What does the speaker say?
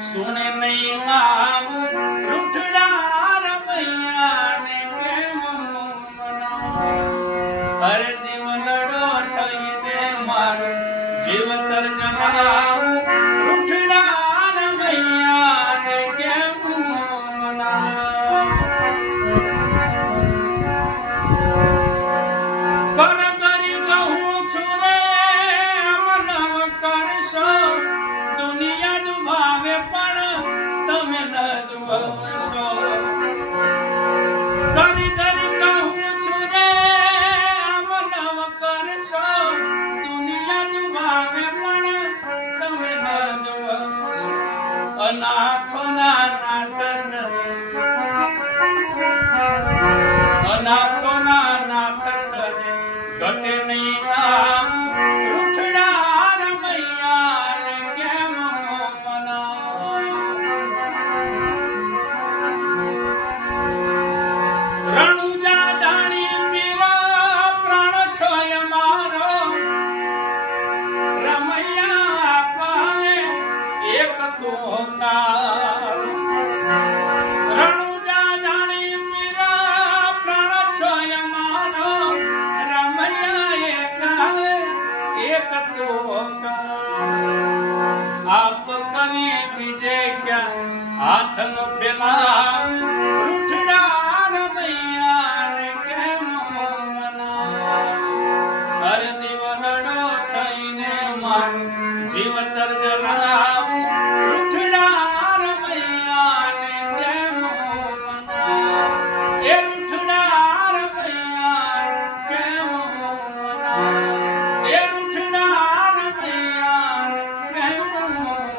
सुने नहीं माव रूठड़ा रमैया ने केम मनाव अरे दिवलड़ो थई दे मारो जीवतर जनाव रूठड़ा रमैया ने केम मनाव कर करी कहूँ छुरे मनव करशो दुनिया दुभावे पण तमे न दुभवशो करी करी कहूँ छुरे मनव करशो दुनिया दुभावे पण तमे न दुभवशो अनाथोना नाथन अनाथोना नाथन घटे नहीं नाम रूठड़ा रमैया ने केम मनाव रણુજા દાણી પીરા પ્રાણ છોય મારો રમૈયા પાને એક તોકાર રણુજા દાણી પીરા પ્રાણ છોય મારો રમૈયા એક તોકાર આપ કવિ બીજે ક્યાં હાથનો પેલા રૂઠડા રમૈયા ને કેમ મનાવ અરે દીવનડો થઈને મારું જીવતર જલાવ રૂઠડા રમૈયા ને કેમ મનાવ એ રૂઠડા રમૈયા કેમ મનાવ એ રૂઠડા રમૈયા કેમ મનાવ